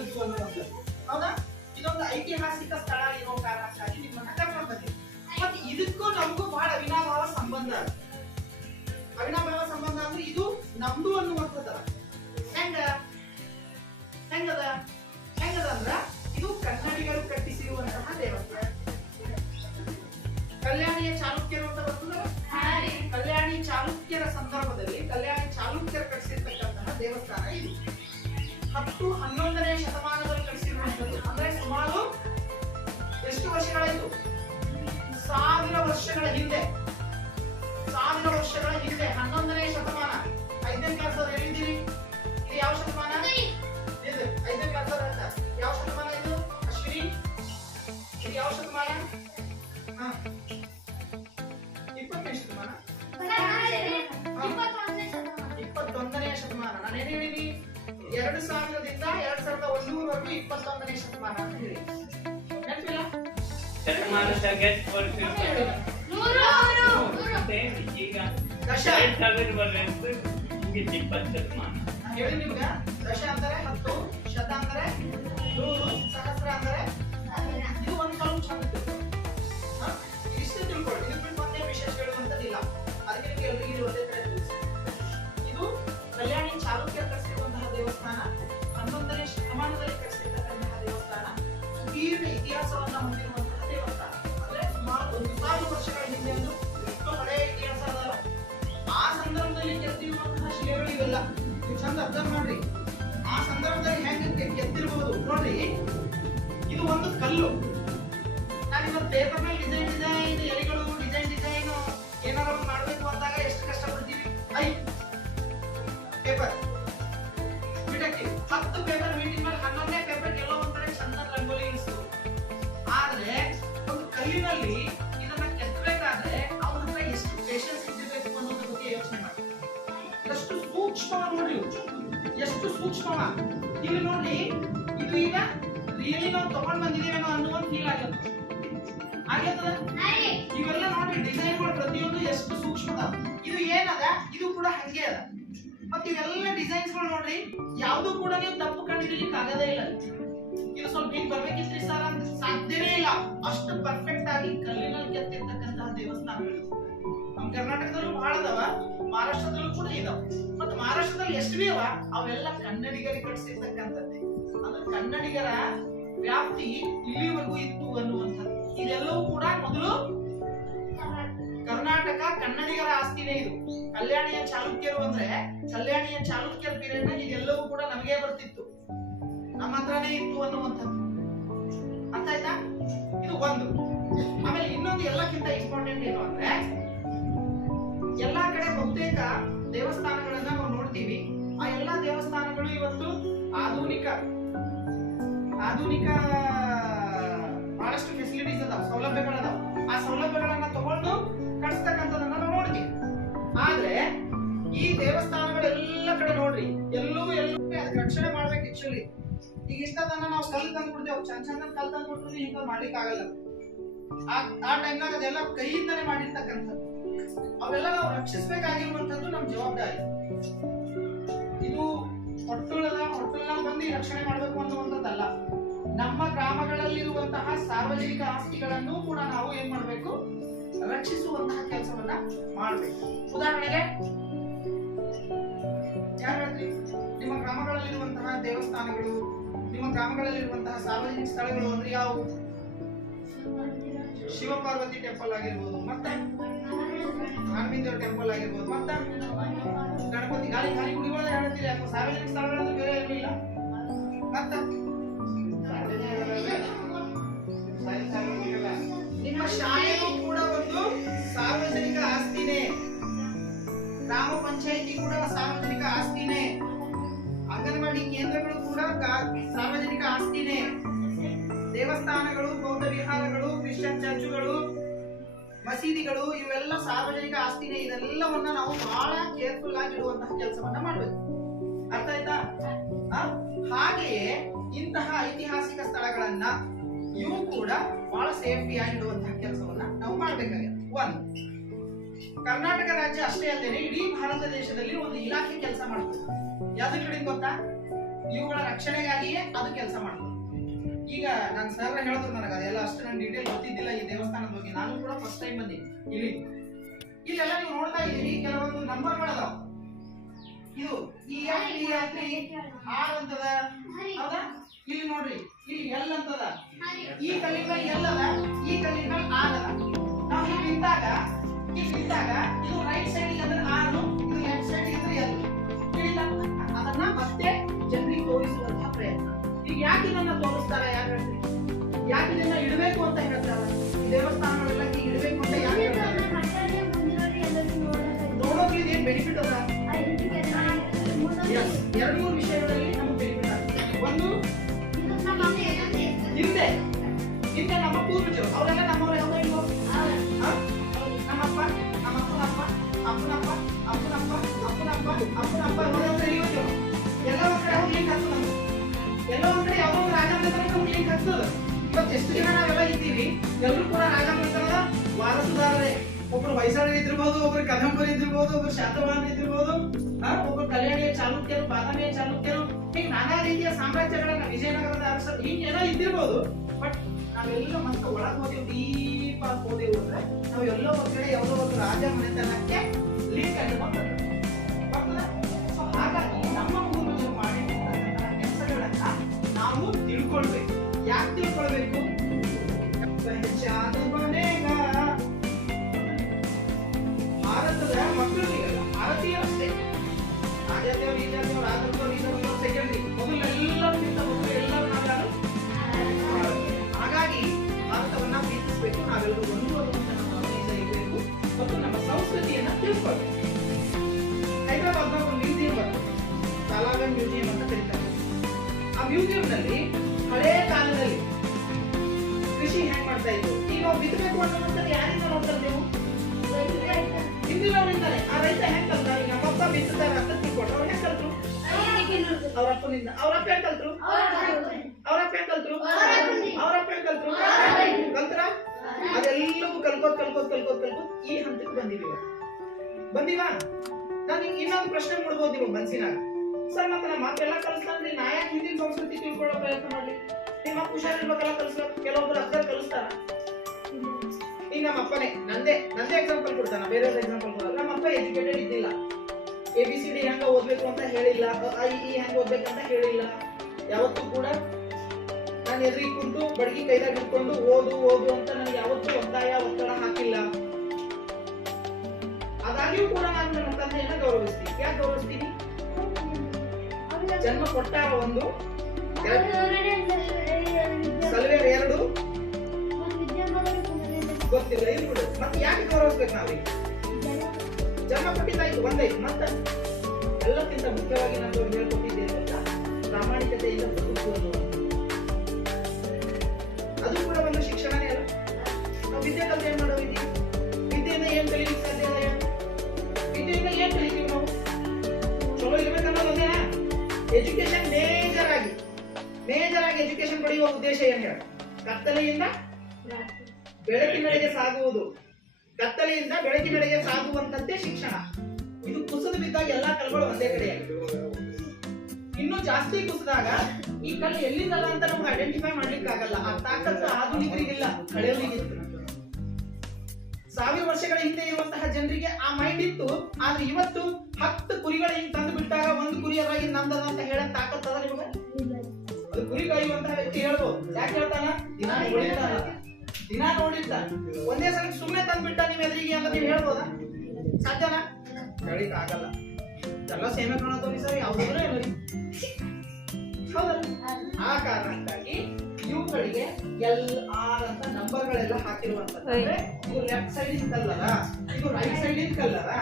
ಕಲ್ತು ಅನ್ನುವಂಥದ್ದು. ಹೌದಾ? ಇದೊಂದು ಐತಿಹಾಸಿಕ ಸ್ಥಳ ಇರೋ ಕಾರಣಕ್ಕಾಗಿ ನಿಮ್ಮನ್ನ ಕರ್ಕೊಂಡು ಬಂದಿದೆ. ಮತ್ತೆ ಇದಕ್ಕೂ ನಮಗೂ ಬಹಳ ಅವಿನಾಭಾವ ಸಂಬಂಧ. ಅವಿನಾಭಾವ ಸಂಬಂಧ ಅಂದ್ರೆ ಇದು ನಮ್ದು ಅನ್ನುವಂಥದ್ದಲ್ಲ. ಹೆಂಗದ ಅಂದ್ರ ಇದು ಕನ್ನಡಿಗರು ಕಟ್ಟಿಸಿರುವಂತಹ ದೇವಸ್ಥಾನ. ಕಲ್ಯಾಣಿಯ ಚಾಲುಕ್ಯರು ಅಂತ ಬರ್ತದಲ್ಲ, ಕಲ್ಯಾಣಿ ಚಾಲುಕ್ಯರ ಸಂದರ್ಭದಲ್ಲಿ ಕಲ್ಯಾಣಿ ಚಾಲುಕ್ಯರು ಕಟ್ಟಿಸಿರ್ತಕ್ಕಂತಹ ದೇವಸ್ಥಾನ ಇದು. 10-11ನೇ ಶತಮಾನದಲ್ಲಿ ಕಟ್ಟಿಸಿರುವಂಥದ್ದು. ಅಂದ್ರೆ ಸುಮಾರು ಎಷ್ಟು ವರ್ಷಗಳಾಯ್ತು? 1000 ವರ್ಷಗಳ ಹಿಂದೆ. 1000 ವರ್ಷಗಳ ಹಿಂದೆ 11ನೇ ಶತಮಾನ. 5ನೇ ಕ್ಲಾಸ್ ಅವ್ರು ಹೇಳಿದ್ದೀರಿ. ಇದು ಯಾವ ಶತಮಾನ? ಇದು 5ನೇ ಕ್ಲಾಸ್ ಅವ್ರ ಯಾವ ಶತಮಾನ ಇದು? ಅಶ್ವಿನಿ, ಇದು ಯಾವ ಶತಮಾನ? 20ನೇ ಶತಮಾನ, 21ನೇ ಶತಮಾನ. ನಾನೇನು ಹೇಳಿನಿ? 2000ದಿಂದ 2100ವರೆಗೂ 21ನೇ ಶತಮಾನ ಅಂತ ಹೇಳಿ. ನೆನಪಿಲ್ಲ? ಹೇಳಿ ನಿಮ್ಗ. ದಶ ಅಂದ್ರೆ 10, ಶತ ಅಂದ್ರೆ 100, ಸಹಸ್ರ ಅಂದ್ರೆ ಇದು ಒಂದು ಸ್ವಲ್ಪ ಚಂದ ಇಷ್ಟು ತಿಳ್ಕೊಳ್ಳಿ. ಇದು ಬಿಟ್ಟು ಮತ್ತೆ ವಿಶೇಷ ಹೇಳುವಂತದ್ದಿಲ್ಲ. ಅದಕ್ಕೆ ಎಲ್ಲರಿಗೂ ಒಂದೇ ತರ ಇದು ಕಲ್ಯಾಣಿ ಚಾಲುಕ್ಯರು ಕಟ್ಟಿಸಿರುವಂತಹ ದೇವಸ್ಥಾನ. 11ನೇ ಶತಮಾನದಲ್ಲಿ ಕಟ್ಟಿಸಿರ್ತಕ್ಕಂತಹ ದೇವಸ್ಥಾನ. ಸುದೀರ್ಘ ಇತಿಹಾಸವನ್ನ ಹೊಂದಿರುವಂತಹ ದೇವಸ್ಥಾನ. ಅಂದ್ರೆ ಸುಮಾರು 1000 ವರ್ಷಗಳ ಹಿಂದೆ ಒಂದು ಎಷ್ಟು ಹಳೆಯ ಇತಿಹಾಸ ಅದಲ್ಲ. ಆ ಸಂದರ್ಭದಲ್ಲಿ ಕೆತ್ತಿರುವಂತಹ ಶಿಲೆಗಳು ಇವೆಲ್ಲ. ನೀವು ಚಂದ ಅಬ್ಸರ್ವ್ ಮಾಡ್ರಿ. ಆ ಸಂದರ್ಭದಲ್ಲಿ ಹೆಂಗೆ ಕೆತ್ತಿರಬಹುದು ನೋಡ್ರಿ. ಇದು ಒಂದು ಕಲ್ಲು. ನಾವಿವತ್ತು ಪೇಪರ್ ಮೇಲೆ ಡಿಸೈನ್ ಎಲೆಗಳು ಡಿಸೈನ್ ಏನಾರ ಒಂದು ಮಾಡ್ಬೇಕು ಅಂದಾಗ ಎಷ್ಟು ಕಷ್ಟಪಡ್ತೀವಿ. ಪೇಪರ್ ಬಿಡಕ್ಕೆ 10 ಪೇಪರ್ ಮೀಟಿಂಗ್ ಮೇಲೆ 11ನೇ ಪೇಪರ್ ಎಲ್ಲೋ ಒಂದ್ ಕಡೆ ಚಂದ ರಂಗೋಲಿ ಇಳಿಸ್ತು. ಆದ್ರೆ ಒಂದು ಕಲ್ಲಿನಲ್ಲಿ ಇದನ್ನ ಕೆತ್ತಬೇಕಾದ್ರೆ ಅವ್ರ ಹತ್ರ ಎಷ್ಟು ಪೇಷನ್ಸ್ ಇದ್ದಿರಬೇಕು ಅನ್ನೋದ್ರ ಬಗ್ಗೆ ಯೋಚನೆ ಮಾಡಿ. ಎಷ್ಟು ಸೂಕ್ಷ್ಮ ನೋಡಿ, ಎಷ್ಟು ಸೂಕ್ಷ್ಮ. ಇಲ್ಲಿ ನೋಡಿ, ಇದು ಈಗ ರಿಯಲಿ ನಾವು ತಗೊಂಡ್ ಬಂದಿದ್ದೀವೇನೋ ಅನ್ನೋ ಒಂದು ಫೀಲ್ ಆಗುತ್ತೆ. ಇವೆಲ್ಲ ನೋಡಿ ಡಿಸೈನ್ಗಳು ಪ್ರತಿಯೊಂದು ಎಷ್ಟು ಸೂಕ್ಷ್ಮದ. ಇದು ಏನದ, ಇದು ಕೂಡ ಹಂಗೆ ಅದ. ಮತ್ತೆ ಇವೆಲ್ಲ ಡಿಸೈನ್ಸ್ ಗಳು ನೋಡ್ರಿ, ಯಾವ್ದು ಕೂಡ ನೀವು ತಪ್ಪು ಕಂಡಿಡ್ಲಿಕ್ಕೆ ಆಗದೇ ಇಲ್ಲ. ಇದು ಸ್ವಲ್ಪ ಹಿಂಗ್ ಬರ್ಬೇಕಿತ್ರಿ ಸರ್ ಅಂತ ಸಾಧ್ಯನೇ ಇಲ್ಲ. ಅಷ್ಟು ಪರ್ಫೆಕ್ಟ್ ಆಗಿ ಕಲ್ಲಿನಲ್ಲಿ ಕೆತ್ತಿರ್ತಕ್ಕಂತಹ ದೇವಸ್ಥಾನಗಳು ನಮ್ಮ ಕರ್ನಾಟಕದಲ್ಲೂ ಬಹಳ ಅದಾವ, ಮಹಾರಾಷ್ಟ್ರದಲ್ಲೂ ಕೂಡ ಇದಾವ. ಮತ್ತೆ ಮಹಾರಾಷ್ಟ್ರದಲ್ಲಿ ಎಷ್ಟು ಬಿ ಅವ ಅವೆಲ್ಲ ಕನ್ನಡಿಗರಿಗೆ ಕಟ್ಟಿಸಿರ್ತಕ್ಕಂಥದ್ದೇ. ಅಂದ್ರೆ ಕನ್ನಡಿಗರ ವ್ಯಾಪ್ತಿ ಇಲ್ಲಿವರೆಗೂ ಇತ್ತು ಅನ್ನುವಂಥದ್ದು. ಇದೆಲ್ಲವೂ ಕೂಡ ಮೊದಲು ಕರ್ನಾಟಕ ಕನ್ನಡಿಗರ ಆಸ್ತಿನೇ. ಇದು ಕಲ್ಯಾಣಿಯ ಚಾಲುಕ್ಯರು ಅಂದ್ರೆ ಕಲ್ಯಾಣಿಯ ಚಾಲುಕ್ಯರ ಪೀರಿಯಡ್ ಇದೆಲ್ಲವೂ ಕೂಡ ನಮಗೆ ಬರ್ತಿತ್ತು, ನಮ್ಮ ಹತ್ರನೇ ಇತ್ತು ಅನ್ನುವಂಥದ್ದು. ಅರ್ಥ ಆಯ್ತಾ? ಇದು ಒಂದು. ಆಮೇಲೆ ಇನ್ನೊಂದು ಎಲ್ಲಕ್ಕಿಂತ ಇಂಪಾರ್ಟೆಂಟ್ ಏನು ಅಂದ್ರೆ, ಎಲ್ಲಾ ಕಡೆ ಬಹುತೇಕ ದೇವಸ್ಥಾನಗಳನ್ನ ನಾವು ನೋಡ್ತೀವಿ. ಆ ಎಲ್ಲಾ ದೇವಸ್ಥಾನಗಳು ಇವತ್ತು ಆಧುನಿಕ ಬಹಳಷ್ಟು ಫೆಸಿಲಿಟೀಸ್ ಅದಾವ, ಸೌಲಭ್ಯಗಳದಾವ. ಆ ಸೌಲಭ್ಯಗಳನ್ನ ತಗೊಂಡು ಕಟ್ಸ್ತಕ್ಕಂಥದನ್ನ ನಾವು ನೋಡ್ತೀವಿ. ಆದ್ರೆ ಈ ದೇವಸ್ಥಾನಗಳೆಲ್ಲ ಕಡೆ ನೋಡ್ರಿ, ಎಲ್ಲೂ ಅದಕ್ಕೆ ರಕ್ಷಣೆ ಮಾಡ್ಬೇಕು. ಆಕ್ಚುಲಿ ಈಗ ಇಷ್ಟದನ್ನ ನಾವು ಕಲ್ಲು ತಂದ್ಬಿಡ್ತೇವೆ, ಚಂದ ಕಲ್ಲು ತಂದ್ಬಿಡ್ತೀವಿ, ಇಂಥ ಮಾಡ್ಲಿಕ್ಕೆ ಆಗಲ್ಲ. ಆ ಟೈಮ್ನಾಗ ಅದೆಲ್ಲ ಕೈಯಿಂದನೇ ಮಾಡಿರ್ತಕ್ಕಂಥದ್ದು. ಅವೆಲ್ಲ ನಾವು ರಕ್ಷಿಸಬೇಕಾಗಿರುವಂತದ್ದು ನಮ್ಮ ಜವಾಬ್ದಾರಿ. ಇದು ಹೊಟ್ಟುಳನ್ನ ಬಂದು ರಕ್ಷಣೆ ಮಾಡಬೇಕು ಅನ್ನುವಂಥದ್ದಲ್ಲ. ನಮ್ಮ ಗ್ರಾಮಗಳಲ್ಲಿರುವಂತಹ ಸಾರ್ವಜನಿಕ ಆಸ್ತಿಗಳನ್ನು ಕೂಡ ನಾವು ಏನ್ ಮಾಡ್ಬೇಕು, ರಕ್ಷಿಸುವಂತಹ ಕೆಲಸವನ್ನ ಮಾಡ್ಬೇಕು. ಉದಾಹರಣೆಗೆ ಯಾರಾದ್ರಿ ನಿಮ್ಮ ಗ್ರಾಮಗಳಲ್ಲಿರುವಂತಹ ದೇವಸ್ಥಾನಗಳು, ನಿಮ್ಮ ಗ್ರಾಮಗಳಲ್ಲಿರುವಂತಹ ಸಾರ್ವಜನಿಕ ಸ್ಥಳಗಳು ಅಂದ್ರೆ ಯಾವುವು? ಶಿವಪಾರ್ವತಿ ಟೆಂಪಲ್ ಆಗಿರ್ಬೋದು, ಮತ್ತೆ ಹನುಮಂತ ಟೆಂಪಲ್ ಆಗಿರ್ಬೋದು, ಮತ್ತೆ ಗಣಪತಿ ಗಾಲಿ ಗುಡಿಗಳ ಹೇಳ್ತೀರಿ. ಯಾಕೆ ಸಾರ್ವಜನಿಕ ಸ್ಥಳಗಳಂದ್ರೆ ಬೇರೆ ಇರಲಿಲ್ಲ. ಮತ್ತೆ ನಿಮ್ಮ ಶಾಲೆಯೂ ಕೂಡ ಒಂದು ಸಾರ್ವಜನಿಕ ಆಸ್ತಿನೇ, ಗ್ರಾಮ ಪಂಚಾಯಿತಿ ಕೂಡ ಸಾರ್ವಜನಿಕ ಆಸ್ತಿನೇ, ಅಂಗನವಾಡಿ ಕೇಂದ್ರಗಳು ಕೂಡ ಸಾರ್ವಜನಿಕ ಆಸ್ತಿನೇ, ದೇವಸ್ಥಾನಗಳು, ಬೌದ್ಧ ವಿಹಾರಗಳು, ಕ್ರಿಶ್ಚಿಯನ್ ಚರ್ಚುಗಳು, ಮಸೀದಿಗಳು ಇವೆಲ್ಲ ಸಾರ್ವಜನಿಕ ಆಸ್ತಿನೇ. ಇದೆಲ್ಲವನ್ನ ನಾವು ಬಹಳ ಕೇರ್ಫುಲ್ ಆಗಿ ಇಡುವಂತಹ ಕೆಲಸವನ್ನ ಮಾಡ್ಬೇಕು. ಅರ್ಥ ಆಯ್ತಾ? ಹಾಗೆಯೇ ಇಂತಹ ಐತಿಹಾಸಿಕ ಸ್ಥಳಗಳನ್ನ ಇವು ಕೂಡ ಬಹಳ ಸೇಫ್ಟಿ ಆಗಿ ಇಡುವಂತಹ ಕೆಲಸವನ್ನ ನಾವು ಮಾಡ್ಬೇಕಾಗಿದೆ. ಒಂದು, ಕರ್ನಾಟಕ ರಾಜ್ಯ ಅಷ್ಟೇ ಅಲ್ಲದೆ ಇಡೀ ಭಾರತ ದೇಶದಲ್ಲಿ ಒಂದು ಇಲಾಖೆ ಕೆಲಸ ಮಾಡ್ತದೆ. ಯಾವ್ದ್ರ ಕಡೆ ಗೊತ್ತಾ? ಇವುಗಳ ರಕ್ಷಣೆಗಾಗಿಯೇ ಅದು ಕೆಲಸ ಮಾಡ್ತದೆ. ಈಗ ನಾನು ಸರ್ ಹೇಳಿದ್ರು ನನಗೆ ಅದೆಲ್ಲ ಅಷ್ಟು ನನ್ನ ಡೀಟೇಲ್ ಗೊತ್ತಿದ್ದಿಲ್ಲ ಈ ದೇವಸ್ಥಾನದ ಬಗ್ಗೆ. ನಾನು ಕೂಡ ಫಸ್ಟ್ ಟೈಮ್ ಬಂದಿ ಇಲ್ಲೆಲ್ಲ ನೀವು ನೋಡ್ತಾ ಇದ್ದೀರಿ ಕೆಲವೊಂದು ನಂಬರ್ಗಳದಾವ. ಇದು ಆರ್ ಅಂತದ ಹೌದಾ, ಇಲ್ಲಿ ನೋಡ್ರಿ ಇಲ್ಲಿ ಎಲ್ ಅಂತದ, ಈ ಕಲ್ಲಿನ ಎಲ್ ಅದ, ಈ ಕಲ್ಲಿನ ಆರ್ ಅದ. ನಾವು ಇಲ್ಲಿ ನಿಂತಾಗ ಇದು ರೈಟ್ ಸೈಡ್ ಅಂದ್ರೆ ಆರ್, ಇದು ಲೆಫ್ಟ್ ಸೈಡ್ ಅಂದ್ರೆ ಎಲ್. ತಿಳಿಲ್ಲ, ಅದನ್ನ ಮತ್ತೆ ಜನರಿಗೆ ತೋರಿಸುವಂತಹ ಪ್ರಯತ್ನ. ಈಗ ಯಾಕೆ ಇದನ್ನ ತೋರಿಸ್ತಾರ, ಯಾರು ಹೇಳ್ತೀರಿ? ಯಾಕೆ ಇದನ್ನ ಇಡಬೇಕು ಅಂತ ಹೇಳ್ತಾರ? ಈ ದೇವಸ್ಥಾನಗಳೆಲ್ಲ ಈಗ ಇಡಬೇಕು ಅಂತ ಯಾಕೆ ಹೇಳ್ತಾರೆ? ನೋಡೋಕೆ ಇದೇನ್ ಬೆನಿಫಿಟ್ ಅದ? ಎರಡು ಮೂರು ವಿಷಯಗಳಲ್ಲಿ ನಮಗೆ ಬೆನಿಫಿಟ್ ಆಗ್ತದೆ. ಒಂದು, ಹಿಂದೆ ನಮ್ಮ ಪೂರ್ವಜರು ಅವರೆಲ್ಲ ನಮ್ಮವ್ರು ಯಾವ್ದೋ ಇಲ್ವೋ, ನಮ್ಮಪ್ಪ ನಮ್ಮಪ್ಪನಪ್ಪ ಅಪ್ಪನಪ್ಪ ಅಪ್ಪನಪ್ಪ ಅಪ್ಪನಪ್ಪ ಅಪ್ಪನಪ್ಪ ಇವತ್ತು ಎಲ್ಲ ಒಂದ್ ಕಡೆ ಹೋಗ್ಲಿಕ್ಕೆ ಆಗ್ತದೆ. ನಮ್ಗೆ ಎಲ್ಲ ಒಂದ್ ಕಡೆ ಯಾವ್ದೋ ಒಂದು ರಾಜಾಮನೆತನ ಹೋಗ್ಲಿಕ್ಕೆ ಆಗ್ತದೆ. ಇವತ್ತು ಎಷ್ಟು ಜನ ನಾವೆಲ್ಲ ಇದ್ದೀವಿ, ಎಲ್ಲರೂ ಕೂಡ ರಾಜಾಮನೆತನದ ವಾರಸುದಾರರೇ. ಒಬ್ರು ಹೊಯ್ಸಳರು ಇದ್ದಿರ್ಬೋದು, ಒಬ್ರು ಕದಂಬರು ಇದ್ದಿರ್ಬೋದು, ಒಬ್ರು ಶಾತವಾಹನ ಇದ್ದಿರ್ಬೋದು, ಒಬ್ರು ಕಲ್ಯಾಣಿಯ ಚಾಲುಕ್ಯರು, ಬಾದಾಮಿಯ ಚಾಲುಕ್ಯರು, ಹೀಗೆ ನಾನಾ ರೀತಿಯ ಸಾಮ್ರಾಜ್ಯಗಳನ್ನ, ವಿಜಯನಗರದ ಅರಸರು ಹಿಂಗೆಲ್ಲ ಇದ್ದಿರ್ಬೋದು. ಬಟ್ ನಾವೆಲ್ಲ ಮತ್ತೆ ಒಳಗೆ ಹೋದೆವು, ಡೀಪ್ ಆಗಿ ಹೋದೆವು ಅಂದ್ರೆ ನಾವು ಎಲ್ಲೋ ಒಂದ್ ಕಡೆ ಯಾವುದೋ ಒಂದು ರಾಜ ಮನೆತನಕ್ಕೆ ಲಿಂಕ್ ಆಗಿರ್ಬೋದು. ಹಾಗಾಗಿ ನಮ್ಮ ಪೂರ್ವಜರು ಮಾಡಿರ್ತಕ್ಕಂತಹ ಕೆಲಸಗಳನ್ನ ನಾವು ತಿಳ್ಕೊಳ್ಬೇಕು. ಯಾಕೆ ತಿಳ್ಕೊಳ್ಬೇಕು? ಭಾರತದ ಮಕ್ಕಳಿಗೆಲ್ಲ ಭಾರತೀಯರಷ್ಟೇ, ಆ ಜಾತಿಯವರು ಈ ಜಾತಿಯವರು ಆ ಜಾತಿಯವರು ಈ ಜಾತಿಯವರು ಸೆಕೆಂಡ್ರಿ, ಮೊದಲೆಲ್ಲರಿಗಿಂತ ಮೊದಲು ಎಲ್ಲರೂ ನಾವ್ಯಾರು. ಹಾಗಾಗಿ ಭಾರತವನ್ನ ಪ್ರೀತಿಸಬೇಕು, ನಾವೆಲ್ಲರೂ ಒಂದು ಅನ್ನುವಂತ ನಮ್ಮ ಅಭಿನಯ ಇರಬೇಕು ಮತ್ತು ನಮ್ಮ ಸಂಸ್ಕೃತಿಯನ್ನ ತಿಳ್ಕೊಳ್ಬೇಕು. ಹೈದರಾಬಾದ್ನ ಒಂದು ಮ್ಯೂಸಿಯಂ ಬರ್ತದೆ, ತಾಲಾಗಂಜ್ ಮ್ಯೂಸಿಯಂ ಅಂತ ಕರೀತಾರೆ. ಆ ಮ್ಯೂಸಿಯಂನಲ್ಲಿ ಹಳೇ ಕಾಲದಲ್ಲಿ ಕೃಷಿ ಹೆಂಗ್ ಮಾಡ್ತಾ ಇದ್ರು, ಈಗ ನಾವು ಬಿತ್ತಬೇಕು ಅನ್ನೋದಂತ ಯಾರಿಂದ ನೋಡ್ತಾರೆ ನೀವು? ಹಿಂದಿನವರಿಂದಾನೆ. ಆ ರೈತ ಹೆಂಗ್ ಕಲ್ತ? ಈಗ ನಮ್ಮಪ್ಪ ಬಿತ್ತುತ್ತಾರೆ ಅಂತ ತಿಳ್ಕೊಟ್ರು, ಅವ್ರು ಹೆಂಗ್ ಕಲ್ತರು? ಅವ್ರಪ್ಪನಿಂದ. ಅವ್ರಪ್ಪ ಹೆಂಗ್ ಕಲ್ತರು? ಅವ್ರಪ್ಪ ಹೆಂಗ್ ಕಲ್ತರು? ಅವ್ರಪ್ಪ ಹೆಂಗ್ ಕಲ್ತರು? ಕಲ್ತರ? ಅದೆಲ್ಲವೂ ಕಲ್ಕೋತ್ ಈ ಹಂತಕ್ಕೆ ಬಂದಿವ. ನಾನು ಇನ್ನೊಂದು ಪ್ರಶ್ನೆ ಮಾಡ್ಬೋದು ನೀವು ಮನ್ಸಿನಾಗ, ಸರ್ ಮತ್ತೆ ನಮ್ಮ ಮತ್ತೆಲ್ಲ ಕಲಿಸ್ತಾನ್ರಿ, ನಾ ಯಾಕೆ ಹಿಂದಿನ ಸಂಸ್ಕೃತಿ ತಿಳ್ಕೊಳ್ಳೋ ಪ್ರಯತ್ನ ಮಾಡ್ಲಿ? ನಿಮ್ಮ ಹುಷಾರಿರ್ಬೇಕಲ್ಲ ಕಲಿಸ್ಬೇಕು. ಕೆಲವೊಬ್ರು ಅಕ್ಕರ್ ಕಲಿಸ್ತಾರ. ಈಗ ನಮ್ಮ ಅಪ್ಪನೇ ನಂದೇ ಎಕ್ಸಾಂಪಲ್ ಕೊಡ್ತಾನ, ಬೇರೆ ಎಕ್ಸಾಂಪಲ್ ಕೊಡಲ್ಲ. ನಮ್ಮ ಅಪ್ಪ ಎಜುಕೇಟೆಡ್ ಇದ್ದಿಲ್ಲ, ABCD ಹೆಂಗ ಓದ್ಬೇಕು ಅಂತ ಹೇಳಿಲ್ಲ, IE ಹೆಂಗ ಓದ್ಬೇಕಂತ ಹೇಳಿಲ್ಲ. ಯಾವತ್ತೂ ಕೂಡ ನಾನು ಎದುರಿಗೆ ಕುಂತು ಬಡಗಿ ಕೈದಾಗ ಇಟ್ಕೊಂಡು ಓದು ಅಂತ ನನಗೆ ಯಾವತ್ತೂ ಒತ್ತಡ ಹಾಕಿಲ್ಲ. ಆದಾಗ್ಯೂ ಕೂಡ ನಾನು ನನ್ನ ತಂದೆಯನ್ನ ಗೌರವಿಸ್ತೀನಿ. ಯಾಕೆ ಗೌರವಿಸ್ತೀನಿ? ಜನ್ಮ ಕೊಟ್ಟಾರ ಒಂದು, ಸಲ್ವೇರ್ ಎರಡು, ಗೊತ್ತಿಲ್ಲ ಇರ್ಬಿಡು. ಮತ್ತೆ ಯಾಕೆ ಗೌರವಿಸ್ಬೇಕು ನಾವೀಗ? ಜನ್ಮ ಕೊಟ್ಟಿದ್ದಾಯ್ತು, ಒಂದಾಯ್ತು. ಮತ್ತೆ ಎಲ್ಲಕ್ಕಿಂತ ಮುಖ್ಯವಾಗಿ ನಾನು ಹೇಳ್ಕೊಟ್ಟಿದ್ದೇನೆ ಅಂತ ಪ್ರಾಮಾಣಿಕತೆಯಿಂದ ಬದುಕುವುದು. ಅದು ಕೂಡ ಒಂದು ಶಿಕ್ಷಣನೇ ಅಲ್ಲ. ನಾವು ವಿದ್ಯೆ ಕಲಿತು ಏನ್ ಮಾಡೋದಿದ್ದೀವಿ? ವಿದ್ಯೆಯಿಂದ ಏನ್ ಕಲಿಲಿಕ್ಕೆ ಸಾಧ್ಯ ಅಲ್ಲ? ವಿದ್ಯೆಯಿಂದ ಏನ್ ಕಲಿತೀವಿ ನಾವು? ಚಲೋ ಇರ್ಬೇಕನ್ನೋದು ಒಂದೇನಾ? ಎಜುಕೇಶನ್ ಮೇಜರ್ ಆಗಿ ಎಜುಕೇಶನ್ ಪಡೆಯುವ ಉದ್ದೇಶ ಏನ್ ಹೇಳ? ಕತ್ತಲೆಯಿಂದ ಬೆಳಕಿನೆಡೆಗೆ ಸಾಗುವುದು, ಕತ್ತಲೆಯಿಂದ ಬೆಳಕಿನೆಡೆಗೆ ಸಾಗುವಂತದ್ದೇ ಶಿಕ್ಷಣ. ಇದು ಕುಸಿದು ಬಿದ್ದಾಗ ಎಲ್ಲಾ ಕಲ್ಲುಗಳು ಒಂದೇ ಕಡೆಯಾಗಿ, ಇನ್ನು ಜಾಸ್ತಿ ಕುಸಿದಾಗ ಈ ಕಲ್ಲು ಎಲ್ಲಿಂದಲ್ಲ ಅಂತ ನಮ್ಗೆ ಐಡೆಂಟಿಫೈ ಮಾಡ್ಲಿಕ್ಕೆ ಆಗಲ್ಲ. ಆ ತಾಕತ್ತು ಆಧುನಿಕರಿಗಿಲ್ಲ, ಹಳೆಯವರಿಗಿತ್ತು. 1000 ವರ್ಷಗಳ ಹಿಂದೆ ಇರುವಂತಹ ಜನರಿಗೆ ಆ ಮೈಂಡ್ ಇತ್ತು. ಆದ್ರೆ ಇವತ್ತು 10 ಕುರಿಗಳ ಹಿಂಗ್ ತಂದು ಬಿಟ್ಟಾಗ ಒಂದು ಕುರಿಯರಾಗಿ ನಂದದ ಅಂತ ಹೇಳಕ್ ತಾಕತ್ತದ ನಿಮಗೆ? ಅದು ಕುರಿ ಕಾಯುವಂತಹ ವ್ಯಕ್ತಿ ಹೇಳ್ಬೋದು. ಯಾಕೆ ಹೇಳ್ತಾನ? ದಿನ ನೋಡಿದ್ದ ಒಂದೇ ಸಲ ಸುಮ್ಮನೆ ತಂದ್ಬಿಟ್ಟ ನಿಮ್ ಎದುರಿಗೆ ಅಂತ ನೀವು ಹೇಳ್ಬೋದಾ? ಸಾಧ್ಯನಾ? ಹೇಳಿಕ್ ಆಗಲ್ಲ. ಎಲ್ಲ ಸೇಮೆ ಕಾಣೋದು ಸರ್, ಯಾವ್ದಾದ್ರು ಎಲ್ಲರಿ ಹೌದಲ್ಲ? ಆ ಕಾರಣಕ್ಕಾಗಿ ಇವುಗಳಿಗೆ LR ಅಂತ ನಂಬರ್ಗಳೆಲ್ಲ ಹಾಕಿರುವಂತದ್ದು. ಇದು ಲೆಫ್ಟ್ ಸೈಡ್ ಕಲ್ಲರ, ಇದು ರೈಟ್ ಸೈಡ್ ಕಲ್ಲರ.